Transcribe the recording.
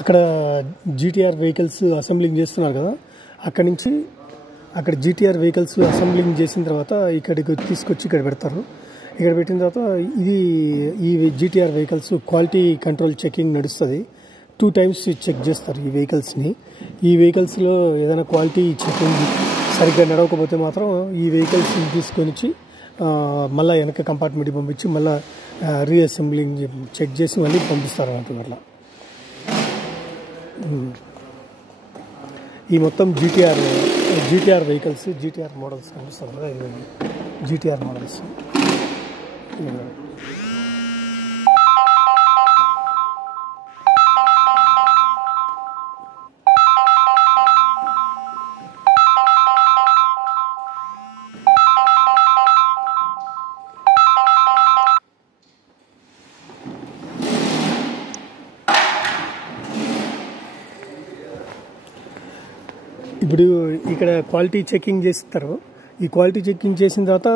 అక్కడ GTR vehicles assembling చేస్తున్నారు కదా, అక్కడ జీటీఆర్ వెహికల్స్ అసెంబ్లింగ్ చేసిన తర్వాత ఇక్కడికి తీసుకొచ్చి ఇక్కడ పెడతారు. ఇక్కడ పెట్టిన తర్వాత ఈ GTR vehicles quality control checking నడుస్తుంది. 2 times చెక్ చేస్తారు ఈ వెహికల్స్ని. ఈ వెహికల్స్లో ఏదైనా క్వాలిటీ చెకింగ్ సరిగ్గా నడవకపోతే మాత్రం ఈ వెహికల్స్ని తీసుకొని వచ్చి మళ్ళీ వెనక కంపార్ట్మెంట్కి పంపించి మళ్ళీ రీఅసెంబ్లింగ్ చెక్ చేసి మళ్ళీ పంపిస్తారు అన్నట్టు. అట్లా ఈ మొత్తం జీటీఆర్ వెహికల్స్, జీటీఆర్ మోడల్స్ కనిపిస్తారు కదా, ఇది జీటీఆర్ మోడల్స్. ఇప్పుడు ఇక్కడ క్వాలిటీ చెకింగ్ చేస్తారు. ఈ క్వాలిటీ చెకింగ్ చేసిన తర్వాత